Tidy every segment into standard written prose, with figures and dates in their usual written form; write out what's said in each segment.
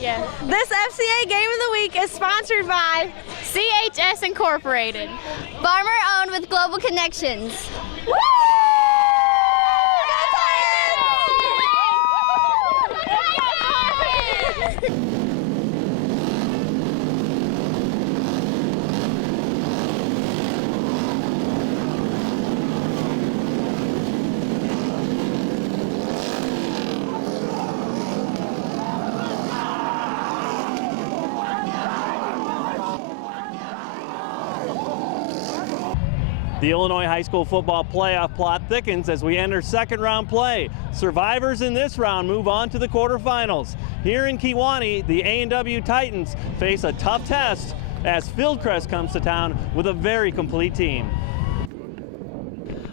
Yeah. This FCA Game of the Week is sponsored by CHS Incorporated. Farmer owned with global connections. Woo! The Illinois High School football playoff plot thickens as we enter second round play. Survivors in this round move on to the quarterfinals. Here in Kewanee, the A&W Titans face a tough test as Fieldcrest comes to town with a very complete team.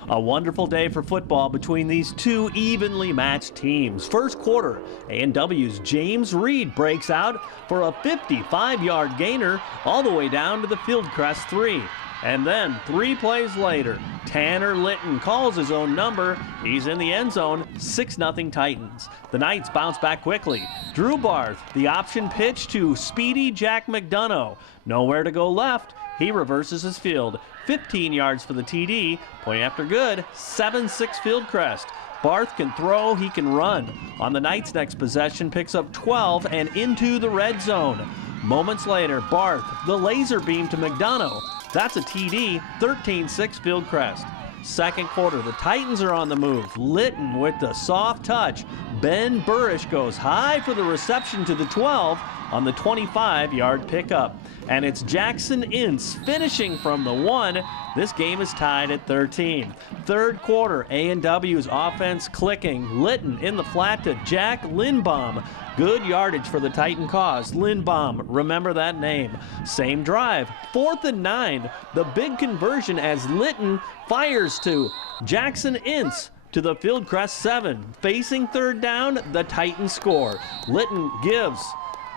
A wonderful day for football between these two evenly matched teams. First quarter, A&W's James Reed breaks out for a 55-yard gainer all the way down to the Fieldcrest 3. And then 3 plays later, Tanner Litton calls his own number. He's in the end zone, 6-0 Titans. The Knights bounce back quickly. Drew Barth, the option pitch to speedy Jack McDonough. Nowhere to go left. He reverses his field. 15 yards for the TD. Point after good, 7-6 Fieldcrest. Barth can throw, he can run. On the Knights' next possession, picks up 12 and into the red zone. Moments later, Barth, the laser beam to McDonough. That's a TD, 13-6 Fieldcrest. Second quarter, the Titans are on the move. Litton with the soft touch. Ben Burrish goes high for the reception to the 12 on the 25-yard pickup. And it's Jackson Ince finishing from the 1. This game is tied at 13. Third quarter, A&W's offense clicking. Litton in the flat to Jack Lindbaum. Good yardage for the Titan cause. Lindbaum, remember that name. Same drive, 4th and 9. The big conversion as Litton fires to Jackson Ince to the Fieldcrest 7. Facing third down, the Titans score. Litton gives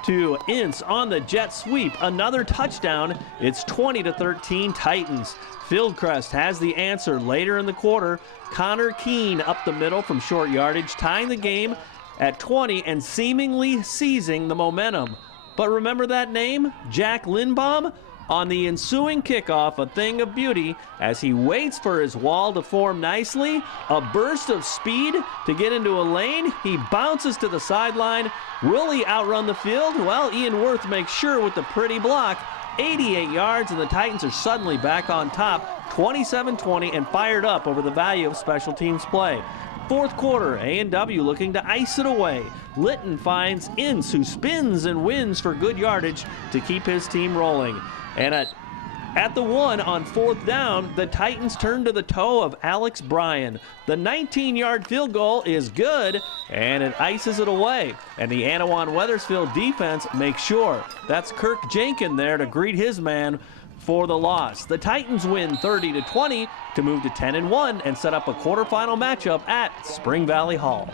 to Ince on the jet sweep. Another touchdown. It's 20-13 Titans. Fieldcrest has the answer later in the quarter. Connor Keene up the middle from short yardage, tying the game at 20 and seemingly seizing the momentum. But remember that name, Jack Lindbaum? On the ensuing kickoff, a thing of beauty as he waits for his wall to form nicely. A burst of speed to get into a lane. He bounces to the sideline. Will he outrun the field? Well, Ian Worth makes sure with the pretty block. 88 yards, and the Titans are suddenly back on top, 27-20, and fired up over the value of special teams play. Fourth quarter, A&W looking to ice it away. Litton finds Ince, who spins and wins for good yardage to keep his team rolling. And at the 1 on 4th down, the Titans turn to the toe of Alex Bryan. The 19-yard field goal is good, and it ices it away. And the Annawan-Wethersfield defense makes sure. That's Kirk Jenkin there to greet his man for the loss. The Titans win 30-20 to move to 10-1 and set up a quarterfinal matchup at Spring Valley Hall.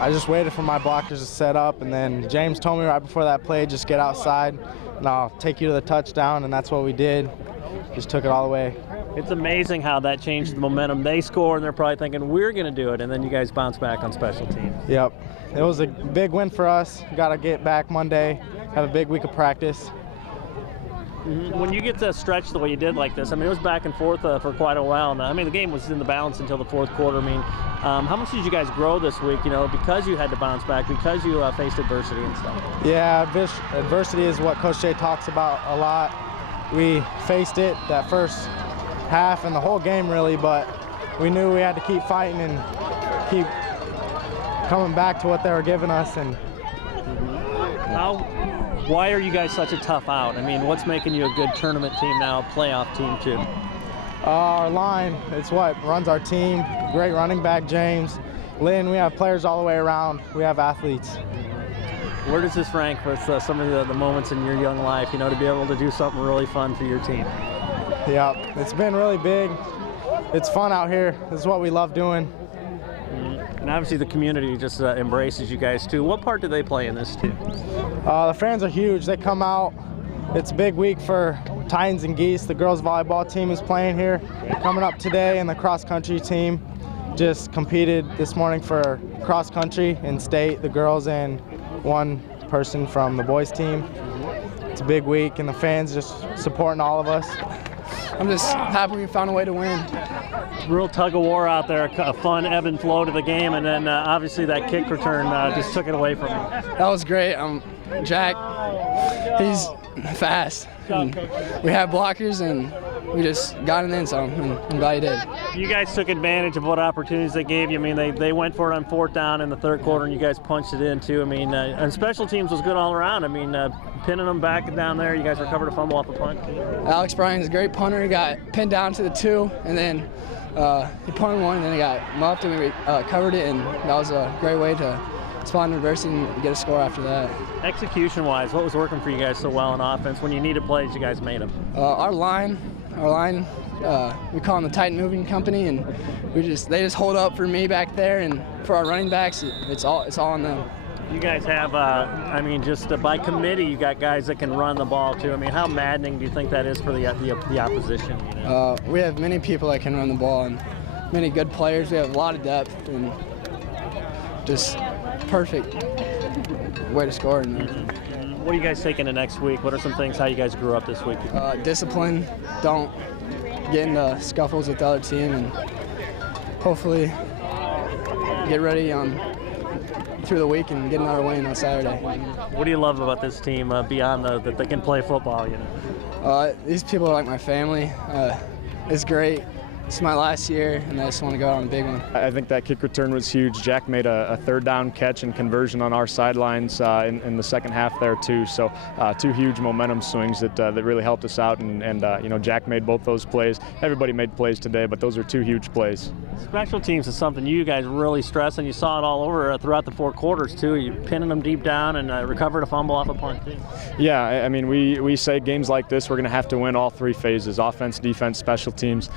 I just waited for my blockers to set up, and then James told me right before that play, just get outside and I'll take you to the touchdown, and that's what we did. Just took it all the way. It's amazing how that changed the momentum. They score and they're probably thinking we're going to do it, and then you guys bounce back on special teams. Yep. It was a big win for us. Got to get back Monday, have a big week of practice. When you get to stretch the way you did like this, I mean, it was back and forth for quite a while now. I mean, the game was in the balance until the fourth quarter. I mean, how much did you guys grow this week, you know, because you had to bounce back, because you faced adversity and stuff? Yeah, adversity is what Coach Jay talks about a lot. We faced it that first half and the whole game, really, but we knew we had to keep fighting and keep coming back to what they were giving us. And why are you guys such a tough out? I mean, what's making you a good tournament team now, a playoff team too? Our line, it's what runs our team. Great running back, James. Lynn, we have players all the way around. We have athletes. Where does this rank with some of the moments in your young life, you know, to be able to do something really fun for your team? Yeah, it's been really big. It's fun out here. This is what we love doing. And obviously the community just embraces you guys too. What part do they play in this too? The fans are huge. They come out. It's a big week for Titans and Geese. The girls volleyball team is playing here, coming up today, and the cross country team. just competed this morning for cross country and state, the girls and one person from the boys team. It's a big week and the fans just supporting all of us. I'm just happy we found a way to win. Real tug-of-war out there, a fun ebb and flow to the game, and then obviously that kick return just took it away from you. That was great. Jack, he's fast. And we have blockers and we just got it in, so I'm glad he did. You guys took advantage of what opportunities they gave you. I mean, they went for it on 4th down in the 3rd quarter, and you guys punched it in too. I mean, and special teams was good all around. I mean, pinning them back down there, you guys recovered a fumble off a punt. Alex Bryan's a great punter. He got pinned down to the 2, and then he punted 1, and then he got muffed, and we covered it, and that was a great way to spawn adversity and get a score after that. Execution-wise, what was working for you guys so well in offense? When you needed plays, you guys made them. Our line, we call them the tight moving company, and they just hold up for me back there, and for our running backs, it's all on them. You guys have, I mean, just by committee, you got guys that can run the ball too. I mean, how maddening do you think that is for the opposition? You know? We have many people that can run the ball and many good players. We have a lot of depth and just perfect way to score. What are you guys taking to next week? What are some things, how you guys grew up this week? Discipline, don't get into scuffles with the other team, and hopefully get ready through the week and get another win on Saturday. What do you love about this team beyond that they can play football? You know, these people are like my family. It's great. It's my last year, and I just want to go out on a big one. I think that kick return was huge. Jack made a 3rd down catch and conversion on our sidelines in the 2nd half there too. So 2 huge momentum swings that really helped us out, and you know, Jack made both those plays. Everybody made plays today, but those are 2 huge plays. Special teams is something you guys really stress, and you saw it all over throughout the 4 quarters too. You pinning them deep down and recovered a fumble off a punt too. Yeah, I mean, we say games like this, we're going to have to win all 3 phases: offense, defense, special teams.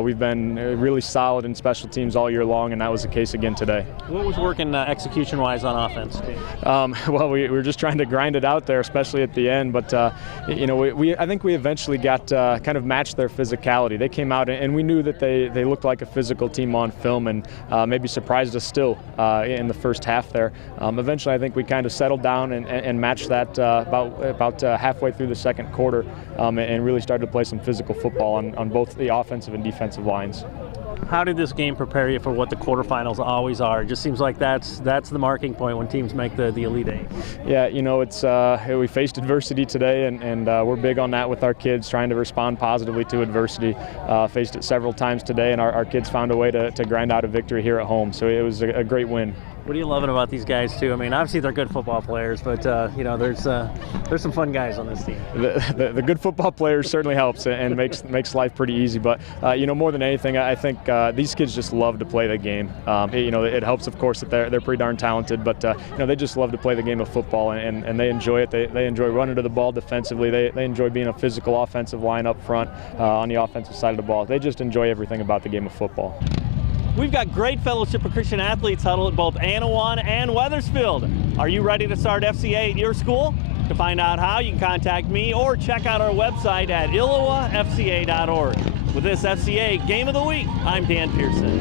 We've been really solid in special teams all year long, and that was the case again today. What was working execution-wise on offense too? Well, we were just trying to grind it out there, especially at the end. But you know, I think we eventually got kind of matched their physicality. They came out, and we knew that they looked like a physical team on film, and maybe surprised us still in the 1st half there. Eventually, I think we kind of settled down and matched that about halfway through the 2nd quarter, and really started to play some physical football on both the offensive and defensive lines. How did this game prepare you for what the quarterfinals always are? It just seems like that's the marking point when teams make the Elite Eight. Yeah, you know, it's we faced adversity today, and we're big on that with our kids, trying to respond positively to adversity. Faced it several times today, and our kids found a way to grind out a victory here at home. So it was a great win. What are you loving about these guys too? I mean, obviously they're good football players, but you know, there's some fun guys on this team. The good football players certainly helps and makes life pretty easy. But you know, more than anything, I think these kids just love to play the game. You know, it helps, of course, that they're pretty darn talented, but you know, they just love to play the game of football, and they enjoy it. They enjoy running to the ball defensively. They enjoy being a physical offensive line up front on the offensive side of the ball. They just enjoy everything about the game of football. We've got great Fellowship of Christian Athletes huddle at both Annawan and Wethersfield. Are you ready to start FCA at your school? To find out how, you can contact me or check out our website at ILLOWAFCA.org. With this FCA Game of the Week, I'm Dan Pearson.